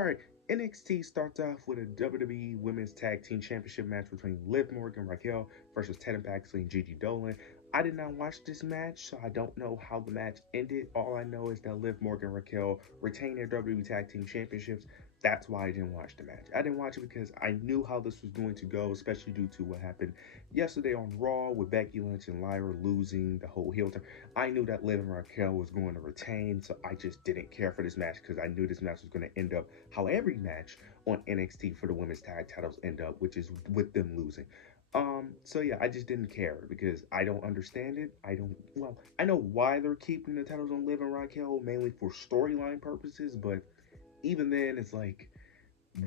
All right, NXT starts off with a WWE Women's Tag Team Championship match between Liv Morgan Raquel versus Tatum Paxley and Gigi Dolan. I did not watch this match, so I don't know how the match ended. All I know is that Liv Morgan Raquel retained their WWE Tag Team Championships. That's why I didn't watch the match. I didn't watch it because I knew how this was going to go, especially due to what happened yesterday on Raw with Becky Lynch and Lyra losing the whole heel turn. I knew that Liv and Raquel was going to retain, so I just didn't care for this match because I knew this match was going to end up how every match on NXT for the women's tag titles end up, which is with them losing. So yeah, I just didn't care because I don't understand it. I know why they're keeping the titles on Liv and Raquel, mainly for storyline purposes, but even then, it's like,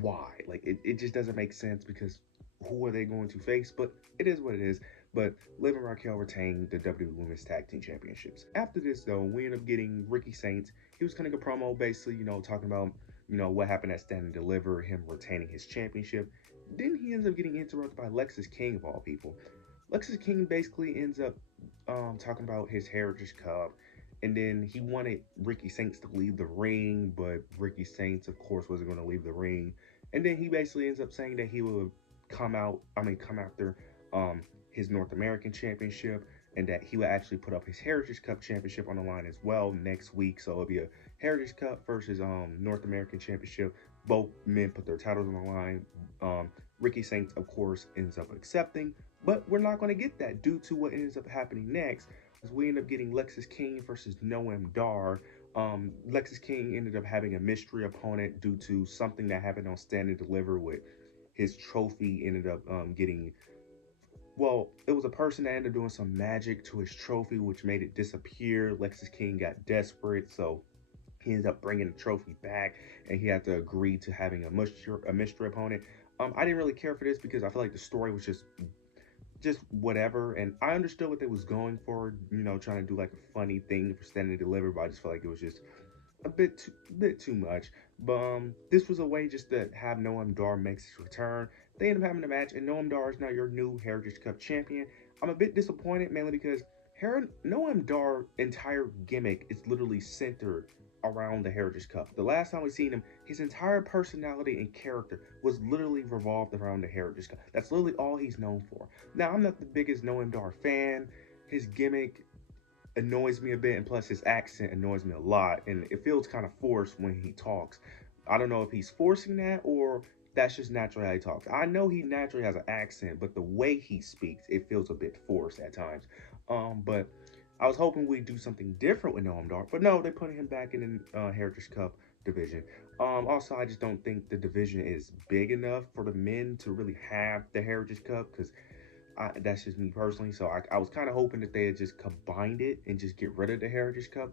why? Like, it just doesn't make sense because who are they going to face? But it is what it is. But Liv and Raquel retained the WWE Women's Tag Team Championships. After this, though, we end up getting Ricky Saints. He was cutting a promo, basically, talking about, what happened at Stand and Deliver, him retaining his championship. Then he ends up getting interrupted by Lexis King, of all people. Lexis King basically ends up talking about his Heritage Cup. And then he wanted Ricky Saints to leave the ring, but Ricky Saints, of course, wasn't going to leave the ring. And then he basically ends up saying that he would come after his North American Championship, and that he would actually put up his Heritage Cup Championship on the line as well next week. So it'll be a Heritage Cup versus North American Championship. Both men put their titles on the line. Ricky Saints, of course, ends up accepting, but we're not going to get that due to what ends up happening next. We end up getting Lexis King versus Noam Dar. Lexis King ended up having a mystery opponent due to something that happened on Stand and Deliver with his trophy ended up it was a person that ended up doing some magic to his trophy, which made it disappear. Lexis King got desperate, so he ended up bringing the trophy back, and he had to agree to having a mystery opponent. I didn't really care for this because I feel like the story was just whatever, and I understood what they was going for, trying to do like a funny thing for Stand and Deliver, but I just felt like it was just a bit too much. But this was a way just to have Noam Dar makes his return. They end up having a match, and Noam Dar is now your new Heritage Cup champion. I'm a bit disappointed, mainly because Noam Dar's entire gimmick is literally centered around the Heritage Cup. The last time we seen him, his entire personality and character was literally revolved around the Heritage Cup. That's literally all he's known for. Now, I'm not the biggest Noam Dar fan. His gimmick annoys me a bit, and plus his accent annoys me a lot, and it feels kind of forced when he talks. I don't know if he's forcing that or that's just naturally how he talks. I know he naturally has an accent, but the way he speaks, it feels a bit forced at times. But I was hoping we'd do something different with Noam Dar, but no, they're putting him back in the Heritage Cup division. Also, I just don't think the division is big enough for the men to really have the Heritage Cup, because that's just me personally. So I was kind of hoping that they had just combined it and just get rid of the Heritage Cup.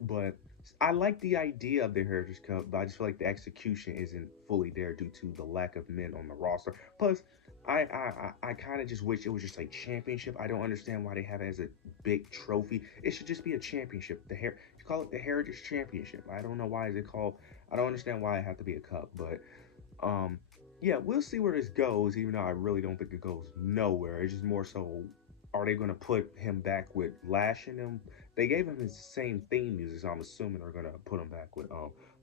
But I like the idea of the Heritage Cup, but I just feel like the execution isn't fully there due to the lack of men on the roster. Plus, I kind of just wish it was just a championship. I don't understand why they have it as a big trophy. It should just be a championship. You call it the Heritage Championship. I don't know why is it called. I don't understand why it had to be a cup, but yeah, we'll see where this goes, even though I really don't think it goes nowhere. It's just more so, are they going to put him back with Lash in him? They gave him his same theme music, so I'm assuming they're going to put him back with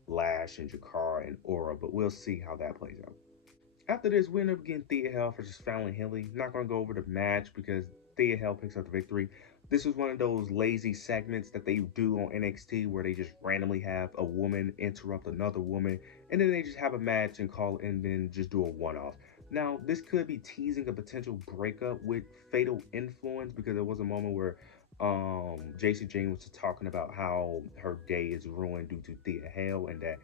Lash and Jakara and Aura, but we'll see how that plays out. After this, we end up getting Thea Hale versus Fallon Henley. Not going to go over the match because Thea Hale picks up the victory. This was one of those lazy segments that they do on NXT where they just randomly have a woman interrupt another woman, and then they just have a match and call it, and then just do a one-off. Now, this could be teasing a potential breakup with Fatal Influence, because there was a moment where Jacy Jane was talking about how her day is ruined due to Thea Hale, and that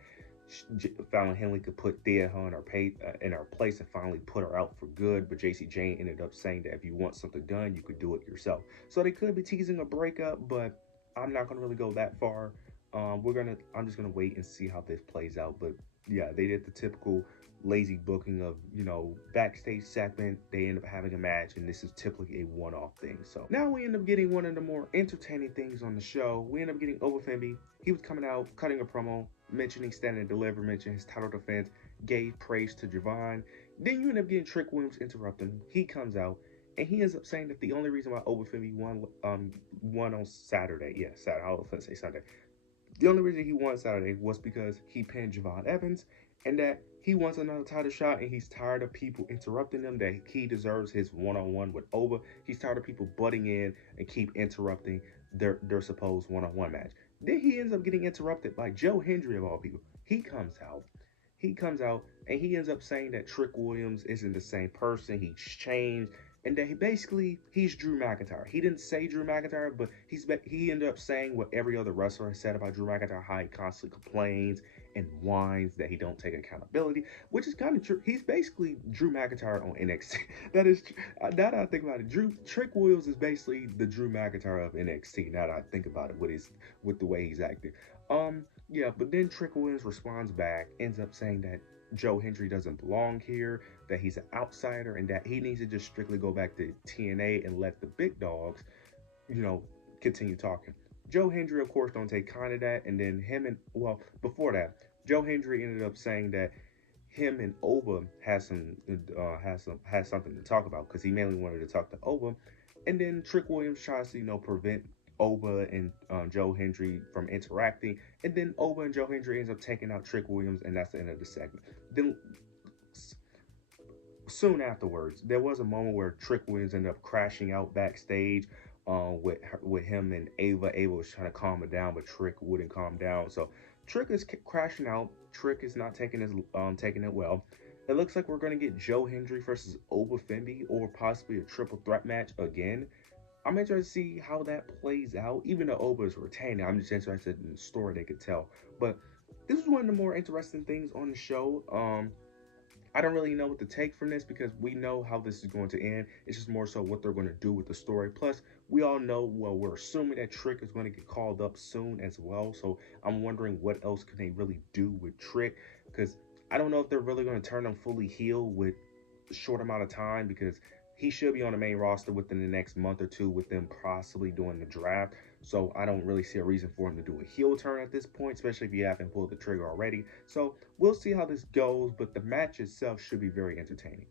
Fallon Henley could put Thea Hale in her place and finally put her out for good. But Jacy Jane ended up saying that if you want something done, you could do it yourself. So they could be teasing a breakup, but I'm not gonna really go that far. I'm just gonna wait and see how this plays out. But yeah, they did the typical lazy booking of, backstage segment. They end up having a match, and this is typically a one-off thing. So now we end up getting one of the more entertaining things on the show. We end up getting Femi. He was coming out, cutting a promo, mentioning Stand and Deliver, mentioning his title defense, gave praise to Javon. Then you end up getting Trick Williams interrupting him. He comes out, and he ends up saying that the only reason why Femi won on Saturday, Saturday, I was going to say Sunday. The only reason he won Saturday was because he pinned Javon Evans, and that he wants another title shot, and he's tired of people interrupting him. That he deserves his one-on-one with Oba. He's tired of people butting in and keep interrupting their supposed one-on-one match. Then he ends up getting interrupted by Joe Hendry of all people. He comes out and he ends up saying that Trick Williams isn't the same person. He's changed, and that he's Drew McIntyre. He didn't say Drew McIntyre, but he ended up saying what every other wrestler has said about Drew McIntyre: how he constantly complains and whines that he don't take accountability, which is kind of true. He's basically Drew McIntyre on NXT. That is, now that I think about it, Trick Williams is basically the Drew McIntyre of NXT. Now that I think about it, with the way he's acting. Yeah, but then Trick Williams responds back, ends up saying that Joe Hendry doesn't belong here, that he's an outsider, and that he needs to just strictly go back to TNA and let the big dogs, continue talking. Joe Hendry, of course, don't take kind of that, and then before that, Joe Hendry ended up saying that him and Oba has something to talk about, because he mainly wanted to talk to Oba, and then Trick Williams tries to prevent Oba and Joe Hendry from interacting, and then Oba and Joe Hendry ends up taking out Trick Williams, and that's the end of the segment. Then soon afterwards, there was a moment where Trick Williams ended up crashing out backstage with him and Ava. Ava was trying to calm him down, but Trick wouldn't calm down. So Trick is crashing out. Trick is not taking it well. It looks like we're going to get Joe Hendry versus Oba Femi, or possibly a triple threat match again. I'm interested to see how that plays out. Even though Oba is retaining, I'm just interested in the story they could tell. But this is one of the more interesting things on the show. I don't really know what to take from this, because we know how this is going to end. It's just more so what they're going to do with the story. Plus, we all know, we're assuming that Trick is going to get called up soon as well. So I'm wondering what else can they really do with Trick, because I don't know if they're really going to turn him fully heel with a short amount of time, because he should be on the main roster within the next month or two, with them possibly doing the draft. So I don't really see a reason for him to do a heel turn at this point, especially if you haven't pulled the trigger already. So we'll see how this goes, but the match itself should be very entertaining.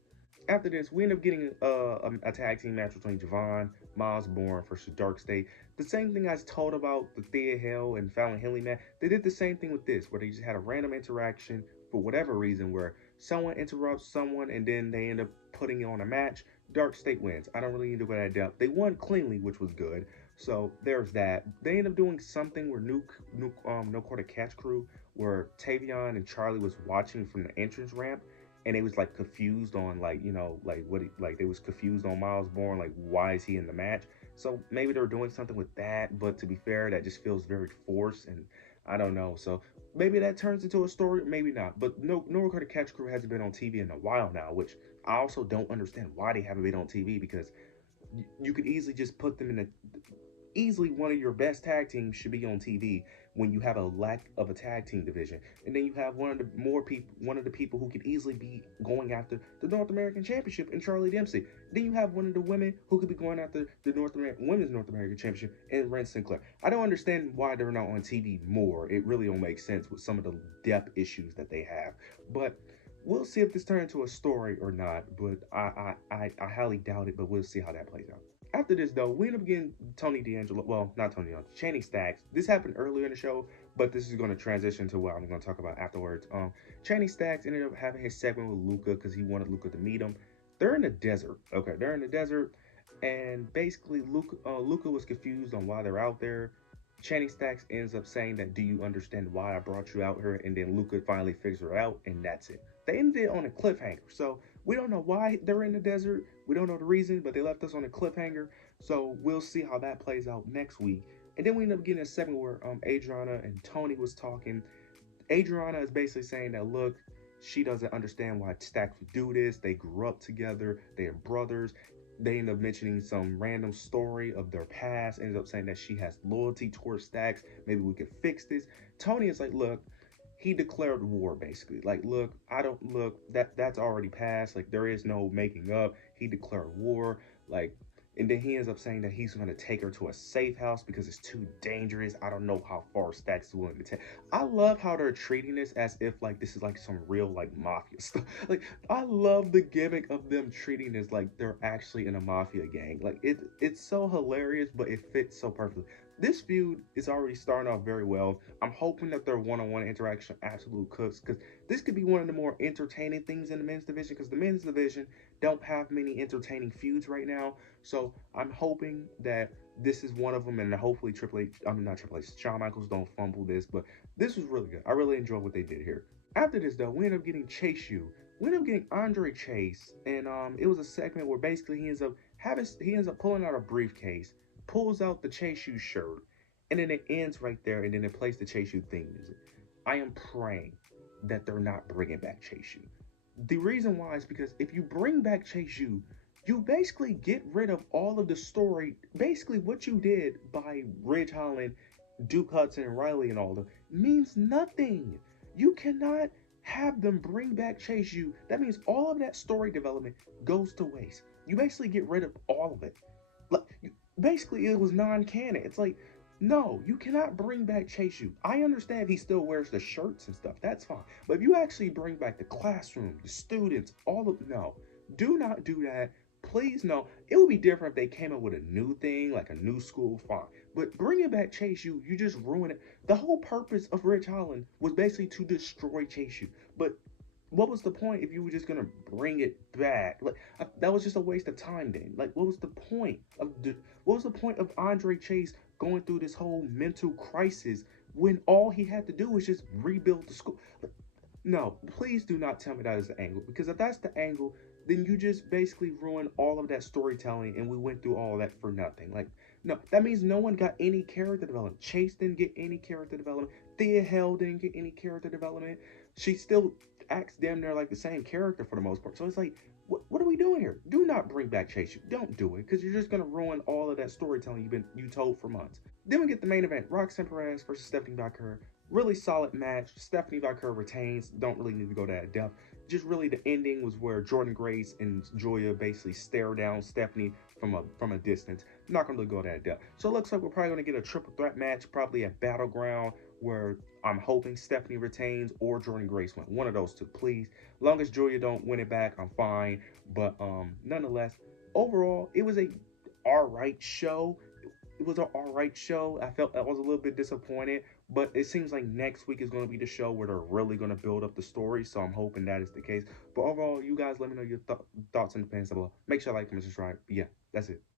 After this, we end up getting a tag team match between Javon, Miles Bourne versus Dark State. The same thing I was told about the Thea Hill and Fallon Henley match. They did the same thing with this, where they just had a random interaction for whatever reason, where someone interrupts someone and then they end up putting on a match. Dark State wins. I don't really need to go that depth. They won cleanly, which was good. So there's that. They end up doing something where No Quarter Catch Crew, where Tavion and Charlie was watching from the entrance ramp, and they was like confused on they was confused on Miles Bourne, like, why is he in the match? So maybe they're doing something with that, but to be fair, that just feels very forced, and I don't know. So maybe that turns into a story, maybe not. But No Quarter Catch Crew hasn't been on TV in a while now, which I also don't understand why they haven't been on TV, because you could easily just put them in easily one of your best tag teams should be on TV when you have a lack of a tag team division. And then you have one of the people who could easily be going after the North American Championship in Charlie Dempsey. Then you have one of the women who could be going after the Women's North American Championship in Ren Sinclair. I don't understand why they're not on TV more. It really don't make sense with some of the depth issues that they have. But we'll see if this turns into a story or not. But I highly doubt it, but we'll see how that plays out. After this, though, we end up getting Tony D'Angelo. Well, not Tony D'Angelo, Channing Stacks. This happened earlier in the show, but this is going to transition to what I'm going to talk about afterwards. Channing Stacks ended up having his segment with Luca because he wanted Luca to meet him. They're in the desert. Okay, they're in the desert, and basically Luca was confused on why they're out there. Channing Stacks ends up saying that, "Do you understand why I brought you out here?" And then Luca finally figures it out, and that's it. They ended it on a cliffhanger, so we don't know why they're in the desert. We don't know the reason, but they left us on a cliffhanger. So we'll see how that plays out next week. And then we end up getting a segment where Adriana and Tony was talking. Adriana is basically saying that, look, she doesn't understand why Stacks would do this. They grew up together. They are brothers. They end up mentioning some random story of their past. Ends up saying that she has loyalty towards Stacks. Maybe we could fix this. Tony is like, look, he declared war, basically. Like, look, that's already passed. Like, there is no making up. He declared war. Like, and then he ends up saying that he's going to take her to a safe house because it's too dangerous. I don't know how far Stacks is willing to take. I love how they're treating this as if, like, this is, like, some real, like, mafia stuff. Like, I love the gimmick of them treating this like they're actually in a mafia gang. Like, it's so hilarious, but it fits so perfectly. This feud is already starting off very well. I'm hoping that their one-on-one interaction absolute cooks because this could be one of the more entertaining things in the men's division because the men's division don't have many entertaining feuds right now. So I'm hoping that this is one of them, and hopefully Triple H, I mean not Triple H, Shawn Michaels don't fumble this, but this was really good. I really enjoyed what they did here. After this though, we end up getting Chase U. We end up getting Andre Chase, and it was a segment where basically he ends up pulling out a briefcase, pulls out the Chase U shirt, and then it ends right there, and then it plays the Chase U theme music. I am praying that they're not bringing back Chase U. The reason why is because if you bring back Chase U, you basically get rid of all of the story. Basically, what you did by Ridge Holland, Duke Hudson, and Riley, and all of them means nothing. You cannot have them bring back Chase U. That means all of that story development goes to waste. You basically get rid of all of it. Like, basically, it was non-canon. It's like, no, you cannot bring back Chase U. I understand he still wears the shirts and stuff. That's fine. But if you actually bring back the classroom, the students, all of no, do not do that. Please, no. It would be different if they came up with a new thing, like a new school, fine. But bringing back Chase U, you just ruin it. The whole purpose of Rich Holland was basically to destroy Chase U. But what was the point if you were just gonna bring it back? Like that was just a waste of time. Then, like, what was the point what was the point of Andre Chase going through this whole mental crisis when all he had to do was just rebuild the school? Like, no, please do not tell me that is the angle because if that's the angle, then you just basically ruined all of that storytelling and we went through all of that for nothing. Like, no, that means no one got any character development. Chase didn't get any character development. Thea Hell didn't get any character development. She still acts damn near like the same character for the most part. So it's like, what are we doing here? Do not bring back Chase. Don't do it because you're just gonna ruin all of that storytelling you told for months. Then we get the main event: Roxanne Perez versus Stephanie Vaquer. Really solid match. Stephanie Vaquer retains. Don't really need to go that depth. Just really the ending was where Jordan Grace and Joya basically stare down Stephanie from a distance. I'm not gonna really go that depth. So it looks like we're probably gonna get a triple threat match, probably at Battleground, where I'm hoping Stephanie retains or Jordan Grace win. One of those two, please. Long as Julia don't win it back, I'm fine. But nonetheless, overall, it was a alright show. It was an alright show. I was a little bit disappointed, but it seems like next week is going to be the show where they're really going to build up the story. So I'm hoping that is the case. But overall, you guys let me know your thoughts in the comments below. Make sure to like, comment, subscribe. Yeah, that's it.